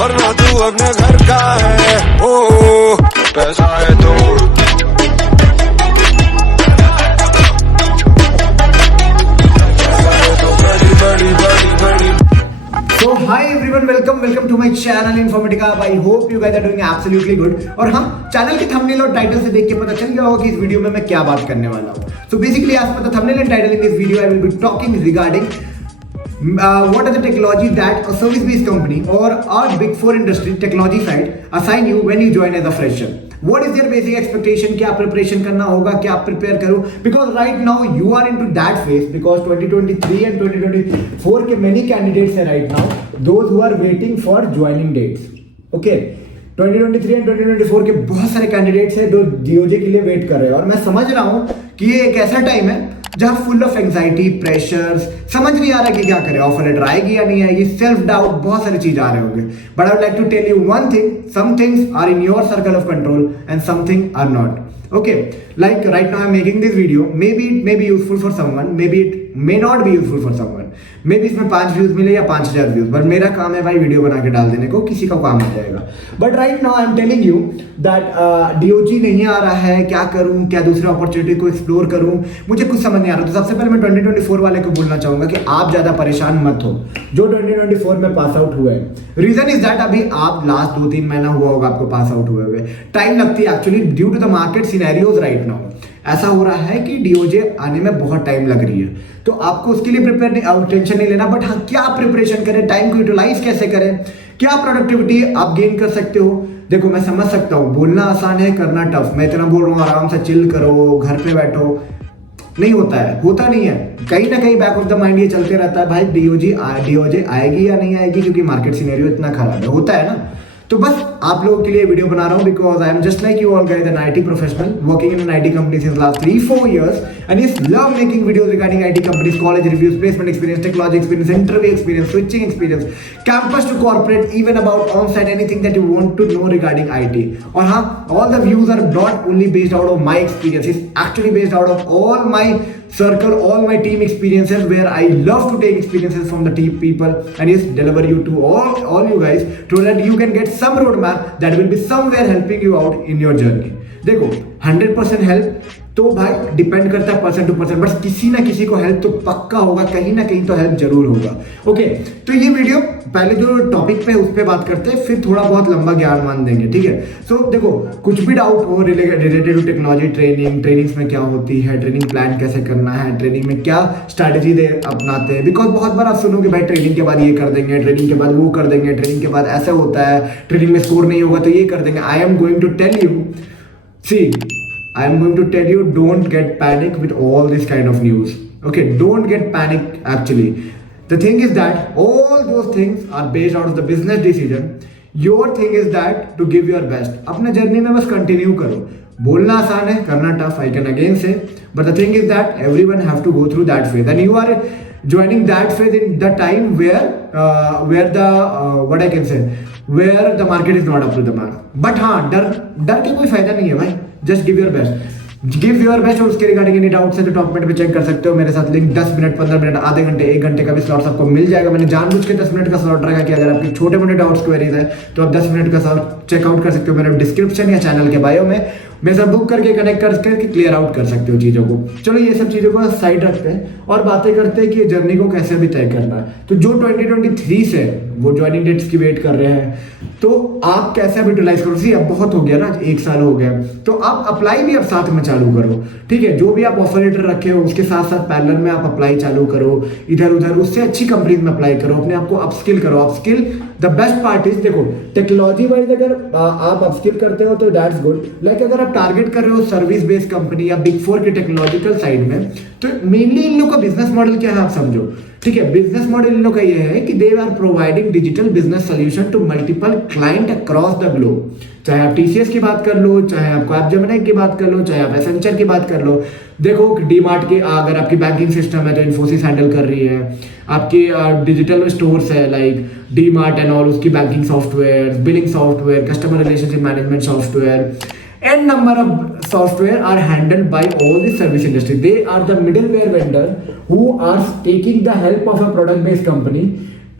वरना तू अपने घर का है। ओ पैसा है तो बड़ी बड़ी बड़ी। So hi everyone, welcome to my channel Informatica. I hope you guys are doing absolutely good. और हाँ, चैनल के थंबनेल और टाइटल से देख के पता चल गया होगा कि इस वीडियो में मैं क्या बात करने वाला हूँ. So basically as per the thumbnail and title in this video, I will be talking regarding what are the technology that a service-based company or a big four industry technology side assign you when you join as a fresher. What is their basic expectation? क्या preparation करना होगा, क्या prepare करो? Because right now you are into that phase because 2023 and 2024 के many candidates हैं right now. Those who are waiting for joining dates. Okay. 2023 and 2024 के बहुत सारे कैंडिडेट्स हैं जो डीओजे के लिए वेट कर रहे हैं और मैं समझ रहा हूँ कि ये एक ऐसा टाइम है जहाँ फुल ऑफ एंजाइटी, प्रेशर्स, समझ नहीं आ रहा कि क्या करें, ऑफर लेटर आएगी या नहीं आएगी, सेल्फ डाउट, बहुत सारी चीज आ रहे होंगे. But I would like to tell you one thing, some things are in your circle of control and some thing are not. Okay, like right now I'm making this video. Maybe it may be useful for someone, maybe it may not be useful for someone. Maybe इसमें 5 views मिले या 5000 views, but मेरा काम है भाई video बना के डाल देने को, किसी का काम आ जाएगा. But right now I am telling you that DOG नहीं आ रहा है, क्या करूं, क्या दूसरे अपॉर्चुनिटी को एक्सप्लोर करूं, मुझे कुछ समझ नहीं आ रहा. तो सबसे पहले मैं 2024 वाले को बोलना चाहूंगा कि आप ज्यादा परेशान मत हो जो 2024 में पास आउट हुए हैं. रीजन इज दैट अभी आप लास्ट 2-3 महीना हुआ होगा आपको पास आउट हुए हुए, टाइम लगती है actually due to the market scenarios right now. ऐसा हो रहा है कि डीओजे आने में बहुत टाइम लग रही है, तो आपको उसके लिए प्रिपेयर नहीं, टेंशन नहीं लेना. बट हाँ, क्या प्रिपरेशन करें, टाइम को यूटिलाइज कैसे करें, क्या प्रोडक्टिविटी आप गेन कर सकते हो. देखो मैं समझ सकता हूँ बोलना आसान है, करना टफ. मैं इतना बोल रहा हूँ आराम से चिल करो, घर पे बैठो, नहीं होता है, होता नहीं है. कहीं ना कहीं बैक ऑफ द माइंड ये चलते रहता है भाई डीओजे आएगी या नहीं आएगी, क्योंकि मार्केट सिनेरियो इतना खराब है, होता है ना. तो बस आप लोगों के लिए वीडियो बना रहा हूँ because I am just like you all guys, an IT professional working in an IT company since last 3-4 years and is love making videos regarding IT companies, college reviews, placement experience, technology experience, interview experience, switching experience, campus to corporate, even about on-site, anything that you want to know regarding IT. और हाँ, all the views are not only based out of my experience, it's actually based out of all my circle, all my team experiences, where I love to take experiences from the team people and yes, deliver you to all you guys so that you can get some roadmap that will be somewhere helping you out in your journey. देखो 100% help तो भाई depend करता है person to person, but किसी ना किसी को help तो पक्का होगा, कहीं ना कहीं तो हेल्प जरूर होगा. ओके, तो ये वीडियो पहले जो टॉपिक पे उस पर बात करते हैं, फिर थोड़ा बहुत लंबा ज्ञान मान देंगे, ठीक है. सो देखो कुछ भी डाउट हो रिलेटेड टू टेक्नोलॉजी, ट्रेनिंग्स में क्या होती है, ट्रेनिंग प्लान कैसे करना है, ट्रेनिंग में क्या स्ट्रैटेजी अपनाते हैं. बिकॉज बहुत बार आप सुनोगे भाई ट्रेनिंग के बाद ये कर देंगे, ट्रेनिंग के बाद वो कर देंगे, ट्रेनिंग के बाद ऐसा होता है, ट्रेनिंग में स्कोर नहीं होगा तो ये कर देंगे. I am going to tell you, see, I am going to tell you, don't get panic with all this kind of news. Okay, don't get panic actually. The thing is that all those things are based out of the business decision. Your thing is that to give your best. अपने journey में बस continue करो. बोलना आसान है, करना tough, I can again say. But the thing is that everyone have to go through that phase. And you are joining that phase in the time where the what I can say, where the market is not up to the mark. But हाँ, डर के कोई फायदा नहीं है भाई. Just give your best. Give your best. और उसके रिगार्डिंग एनी डाउट है तो टॉप कमेंट पे चेक कर सकते हो. मेरे साथ लिंक 10 मिनट, 15 मिनट, आधे घंटे, 1 घंटे का भी स्लॉट्स आपको मिल जाएगा. मैंने जानबूझ के 10 मिनट का स्लॉट रखा कि अगर आपके छोटे मोटे डाउट्स क्वेरीज है तो आप 10 मिनट का स्लॉट चेकआउट कर सकते हो मेरे डिस्क्रिप्शन या चैनल के बायो में. मेरे साथ बुक करके कनेक्ट करके क्लियर आउट कर सकते हो चीज़ों को. चलो ये सब चीज़ों को साइड रखते हैं और बातें करते हैं कि ये जर्नी को कैसे भी तय करना है. तो जो 2023 से वो ज्वाइनिंग डेट्स की वेट कर रहे हैं, तो आप कैसे भी यूटिलाइज करो. सी अब बहुत हो गया ना, 1 साल हो गया, तो आप अप्लाई भी अब साथ में चालू करो, ठीक है. जो भी आप ऑफर लेटर रखे हो उसके साथ साथ पैरेलल में आप अप्लाई चालू करो, इधर उधर उससे अच्छी कंपनीज में अप्लाई करो, अपने आप को अपस्किल करो. Upskill the best part is, देखो टेक्नोलॉजी वाइज अगर आप अपस्किल करते हो तो दैट्स गुड. लाइक अगर आप टारगेट कर रहे हो सर्विस बेस्ड कंपनी या बिग 4 की टेक्नोलॉजिकल साइड में, तो मेनली इन लोग का बिजनेस मॉडल क्या है आप समझो, ठीक है. बिजनेस मॉडल इन लोग का ये है कि they are providing digital business solution to multiple client across the globe. चाहे आप टीसीएस की बात कर लो, चाहे आप कैपजेमिनी की बात कर लो, चाहे आप एसेंचर की बात कर लो. देखो डीमार्ट के अगर आपकी बैंकिंग सिस्टम है तो इन्फोसिस हैंडल कर रही है. आपकी डिजिटल स्टोर्स है लाइक डीमार्ट एंड ऑल, उसकी banking software, billing software, customer relationship management software, n number of software are handled by all the service industry. They are the middleware vendor who are taking the help of a product based company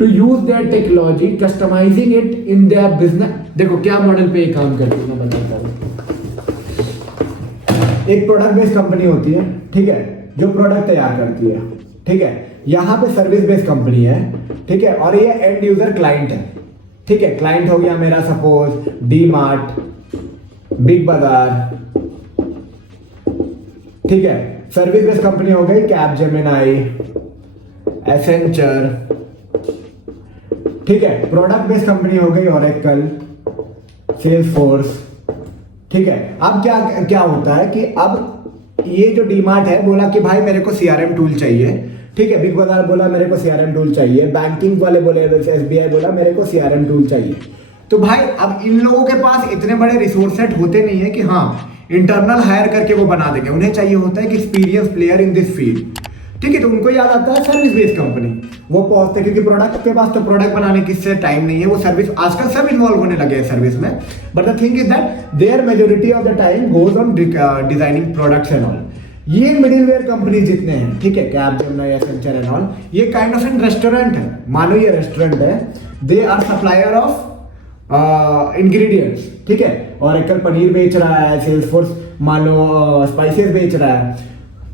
to use their technology customising it in their business. देखो क्या model पे ये काम करती है मैं बताता हूँ। एक प्रोडक्ट बेस्ड कंपनी होती है, ठीक है, जो प्रोडक्ट तैयार करती है, ठीक है। यहाँ पे सर्विस बेस्ड कंपनी है, ठीक है, और ये एंड यूजर क्लाइंट है, ठीक है। क्लाइंट हो गया मेरा सपोज डी मार्ट, बिग बाजार, ठीक है। सर्विस बेस्ड कंपनी हो गई कैब जेमिनाई, एसेंचर, ठीक है। प्रोडक्ट बेस्ड कंपनी हो गई ओरेकल, सेल्सफोर्स, ठीक है। अब क्या क्या होता है कि अब ये जो डीमार्ट है बोला कि भाई मेरे को सीआरएम टूल चाहिए, ठीक है। बिग बाजार बोला मेरे को सीआरएम टूल चाहिए, बैंकिंग वाले बोले एसबीआई बोला मेरे को सीआरएम टूल चाहिए। तो भाई अब इन लोगों के पास इतने बड़े रिसोर्स सेट होते नहीं है कि हाँ इंटरनल हायर करके वो बना देंगे। उन्हें चाहिए होता है कि experience player in this field, ठीक है। तो उनको याद आता है सर्विस बेस्ड कंपनी, वो पहुंचते क्योंकि प्रोडक्ट के पास तो प्रोडक्ट बनाने की से टाइम नहीं है, वो सर्विस आजकल सब इन्वॉल्व होने लगे हैं सर्विस में। But the thing is that their majority of the time goes on designing products and all. ये मिडिलवेयर कंपनी जितने हैं, ठीक है, Capgemini, Accenture and all, ये काइंड ऑफ एन रेस्टोरेंट है। मानो ये रेस्टोरेंट है, they are supplier of ingredients, ठीक है। ओरेकल पनीर बेच रहा है, सेल्सफोर्स मान लो स्पाइसेस बेच रहा है।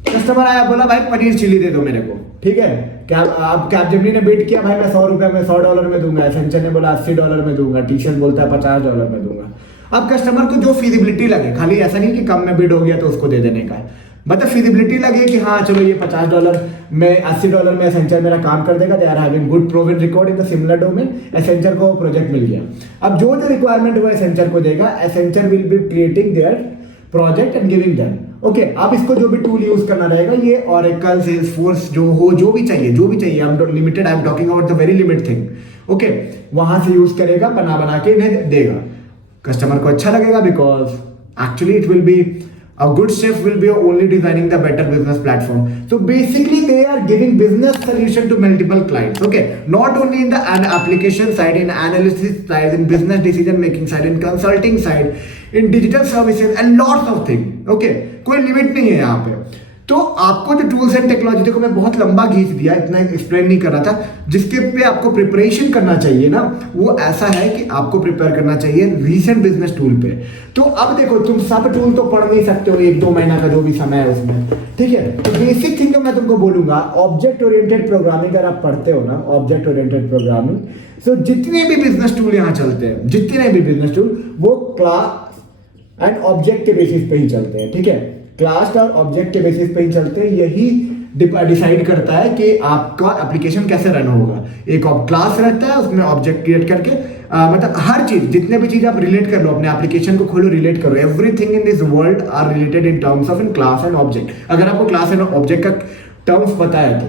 कस्टमर आया बोला भाई पनीर चिली दे दो मेरे को, ठीक है। अब कैपजेमिनी ने बिड किया भाई मैं $100 में $100 में दूंगा, एसेंचर ने बोला $80 में दूंगा, टीशर्ट बोलता है $50 में दूंगा। अब कस्टमर को जो फिजिबिलिटी लगे, खाली ऐसा नहीं कि कम में बिड हो गया तो उसको दे देने का है, मतलब फिजिबिलिटी लगे कि हाँ चलो ये $50 में $80 में एसेंचर मेरा काम कर देगा, they are having good proven record in the similar domain, Accenture को प्रोजेक्ट मिल गया। अब जो जो रिक्वायरमेंट वो एसेंचर को देगा, Accenture will be creating their project and giving them, okay. आप इसको जो भी टूल यूज करना रहेगा, ये ओरेकल, सेल्सफोर्स जो हो, जो भी चाहिए, I am limited, I am talking about the very limited thing, okay. वहां से यूज करेगा, बना के इन्हें देगा। कस्टमर को अच्छा लगेगा because actually it will be a good chef will be only designing the better business platform. So basically they are giving business solution to multiple clients, okay, not only in the application side, in analysis side, in business decision making side, in consulting side, in digital services and lots of things, okay। कोई limit नहीं है यहाँ पे। तो आपको जो tools and technology, देखो मैं बहुत लंबा खींच दिया, इतना एक्सप्लेन नहीं कर रहा था। जिसके पे आपको प्रिपरेशन करना चाहिए ना, वो ऐसा है कि आपको प्रिपेयर करना चाहिए रीसेंट बिजनेस टूल पे। तो अब देखो तुम सब टूल तो पढ़ नहीं सकते हो 1-2 महीना का जो भी समय है उसमें, ठीक है। तो बेसिक थिंग मैं तुमको बोलूंगा, ऑब्जेक्ट ओरिएंटेड प्रोग्रामिंग अगर आप पढ़ते हो ना, ऑब्जेक्ट ओरिएंटेड प्रोग्रामिंग, तो जितने भी बिजनेस टूल यहाँ चलते हैं, जितने भी बिजनेस टूल, वो क्लास एंड ऑब्जेक्ट के बेसिस पे ही चलते हैं, ठीक है। क्लास और ऑब्जेक्ट के बेसिस पे ही चलते हैं। यही डिसाइड करता है कि आपका एप्लीकेशन कैसे रन होगा। एक क्लास रहता है, उसमें ऑब्जेक्ट क्रिएट करके मतलब हर चीज, जितने भी चीज आप रिलेट कर लो, अपने एप्लीकेशन को खोलो, रिलेट करो। Everything in this world are related in terms of in class and object. अगर आपको क्लास एंड ऑब्जेक्ट का टर्म्स पता है तो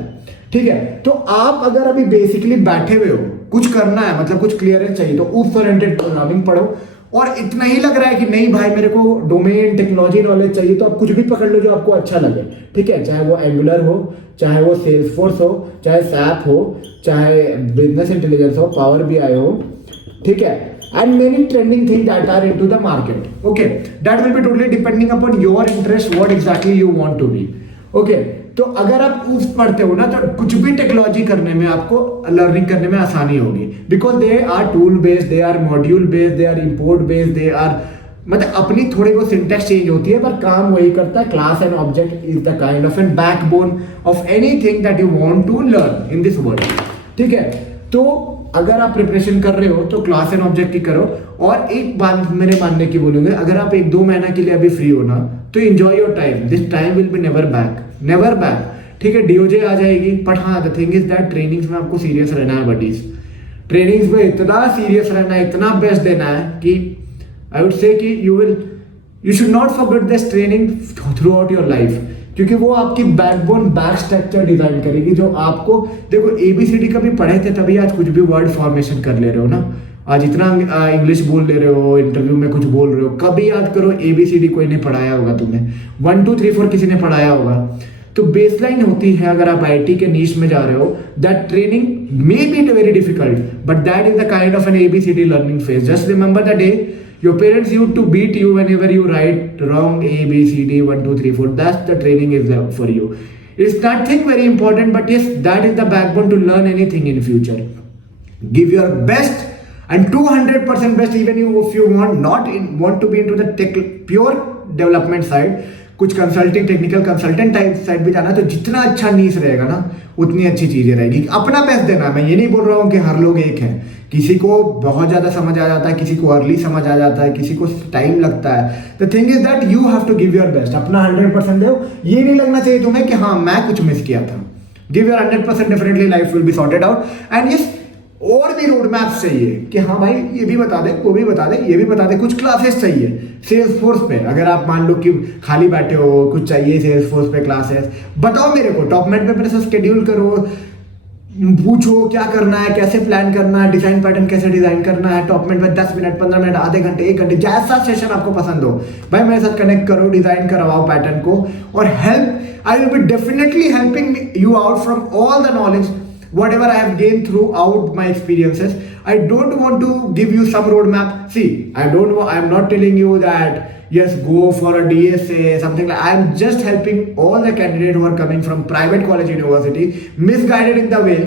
ठीक है। तो आप अगर अभी बेसिकली बैठे हुए हो, कुछ करना है, मतलब कुछ क्लियरेंस चाहिए, तो उस ओरिएंटेड प्रोग्रामिंग पढ़ो। और इतना ही लग रहा है कि नहीं भाई मेरे को डोमेन टेक्नोलॉजी नॉलेज चाहिए, तो आप कुछ भी पकड़ लो जो आपको अच्छा लगे, ठीक है। चाहे वो एंगुलर हो, चाहे वो सेल्सफोर्स हो, चाहे सैप हो, चाहे बिजनेस इंटेलिजेंस हो, पावर बीआई हो, ठीक है। And many trending thing that are into the market, okay. That will be totally depending upon your interest, what exactly you want to be, okay. तो अगर आप उस पढ़ते हो ना, तो कुछ भी टेक्नोलॉजी करने में आपको लर्निंग करने में आसानी होगी, because they are tool based, they are module based, they are import based, they are मतलब अपनी थोड़ी बहुत सिंटैक्स चेंज होती है, पर काम वही करता है। Class and object is the kind of an backbone of anything that you want to learn in this world, ठीक है। तो अगर आप प्रिपरेशन कर रहे हो तो क्लास एंड ऑब्जेक्ट की करो। और एक बात मेरे मानने की बोलूंगे, अगर आप 1-2 महीना के लिए अभी फ्री हो ना, तो enjoy your time, this time will be never back, never back, ठीक है। डीओजे आ जाएगी, बट हाँ the thing is that trainings में आपको सीरियस रहना है बडीज। ट्रेनिंग्स में इतना सीरियस रहना है, इतना बेस्ट देना है कि आई वुड से कि you should not forget this training through out your life, क्योंकि वो आपकी बैकबोन, बैक स्ट्रक्चर डिजाइन करेगी जो आपको, देखो ABCD कभी पढ़े थे तभी आज कुछ भी वर्ड फॉर्मेशन कर ले रहे हो ना, आज इतना इंग्लिश बोल ले रहे हो, इंटरव्यू में कुछ बोल रहे हो। कभी याद करो ABCD कोई नहीं पढ़ाया होगा तुम्हें, 1 2 3 4 किसी ने पढ़ाया होगा। तो बेसलाइन होती है, अगर आप IT के नीश में जा रहे हो, that training may be very difficult, but that is the kind of an ABCD learning phase. Just remember the day your parents used to beat you whenever you write wrong ABCD 1 2 3 4. That's the training is there for you. It's nothing very important, but yes, that is the backbone to learn anything in future. give your best and 200% best, even if you want to be into the pure development side, कुछ consulting technical consultant type side भी जाना, तो जितना अच्छा नीस रहेगा ना उतनी अच्छी चीजें रहेगी। अपना बेस्ट देना। मैं ये नहीं बोल रहा हूँ कि हर लोग एक हैं, किसी को बहुत ज्यादा समझ आ जाता है, किसी को अर्ली समझ आ जाता है, किसी को टाइम लगता है। The thing is that you have to give your best, अपना 100% दो। ये नहीं लगना चाहिए तुम्हें कि हाँ मैं कुछ मिस किया था। Give your 100%, definitely life will be sorted out. And yes, और भी रोड मैप्स चाहिए कि हाँ भाई ये भी बता दे, वो भी बता दे, ये भी बता दे। कुछ क्लासेस चाहिए सेल्स फोर्स पे, अगर आप मान लो कि खाली बैठे हो, कुछ चाहिए सेल्स फोर्स पे क्लासेस, बताओ मेरे को। टॉपमेट पे मेरे से शेड्यूल करो, पूछो क्या करना है, कैसे प्लान करना है, डिजाइन पैटर्न कैसे डिजाइन करना है। टॉपमेट में 10 मिनट, 15 मिनट, आधे घंटे, 1 घंटे, जैसा सेशन आपको पसंद हो भाई मेरे साथ कनेक्ट करो, डिजाइन करवाओ पैटर्न को, और help. I will be definitely helping you out from all the knowledge whatever I have gained throughout my experiences. I don't want to give you some roadmap. See, I'm not telling you that yes, go for a DSA, something like. I'm just helping all the candidates who are coming from private college, university, misguided in the way,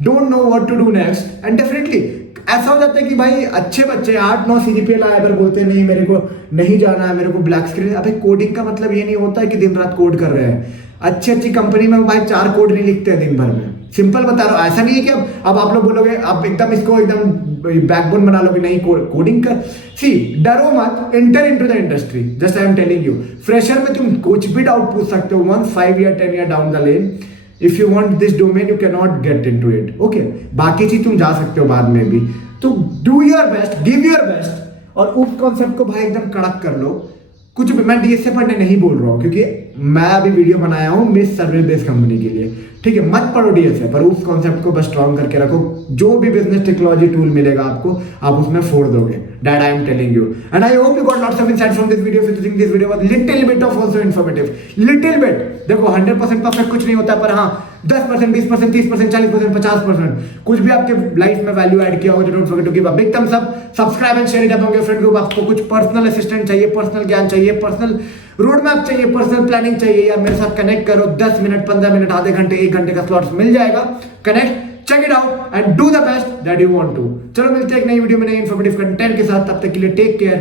don't know what to do next, and definitely ऐसा हो जाता है कि भाई अच्छे बच्चे 8-9 CGPA लाए पर बोलते हैं नहीं मेरे को नहीं जाना है, मेरे को ब्लैक स्क्रीन। अबे कोडिंग का मतलब ये नहीं होता है कि दिन रात कोड कर रहे हैं। अच्छी कंपनी में भाई 4 कोड नहीं लिखते हैं दिन भर में। सिंपल बता रहा हूँ, ऐसा नहीं है कि अब आप लोग बोलोगे आप एकदम इसको एकदम बैकबोन बना लोगे, नहीं कोडिंग कर। सी डरो मत, enter into the industry. Just I am telling you, fresher में तुम कुछ भी डाउट पूछ सकते हो। 1 5 year 10 year down the lane, if you want this domain you can not get into it. Okay, बाकी चीज तुम जा सकते हो बाद में भी। तो do your best, give your best, और उस कॉन्सेप्ट को भाई एकदम कड़क कर लो। कुछ भी, मैं डीएसए पढ़ने नहीं बोल रहा हूँ क्योंकि मैं अभी वीडियो बनाया हूँ मिस सर्विस बेस्ड कंपनी के लिए, ठीक है। मत पढ़ो डीएसए, पर उस कॉन्सेप्ट को बस स्ट्रॉन्ग करके रखो। जो भी बिजनेस टेक्नोलॉजी टूल मिलेगा आपको, आप उसमें फोड़ दोगे। That I am telling you, and I hope you got lots of insights from this video. If you think this video was little bit of also informative, little bit. देखो 100% perfect कुछ नहीं होता, पर हाँ 10%, 20%, 30%, 40%, 50% कुछ भी आपके लाइफ में वैल्यू ऐड किया होगा तो don't forget to give a big thumbs up, subscribe and share it among your friend group. आपको कुछ पर्सनल असिस्टेंट चाहिए, पर्सनल ज्ञान चाहिए, पर्सनल रोड मैप चाहिए, पर्सनल प्लानिंग चाहिए, यार मेरे साथ कनेक्ट करो। 10 मिनट, 15 मिनट, आधे घंटे, 1 घंटे का स्लॉट्स मिल जाएगा। Connect, check it out and do the best that you want to. चलो मिलते हैं एक नई वीडियो में नई इंफॉर्मेटिव कंटेंट के साथ, तब तक के लिए टेक केयर।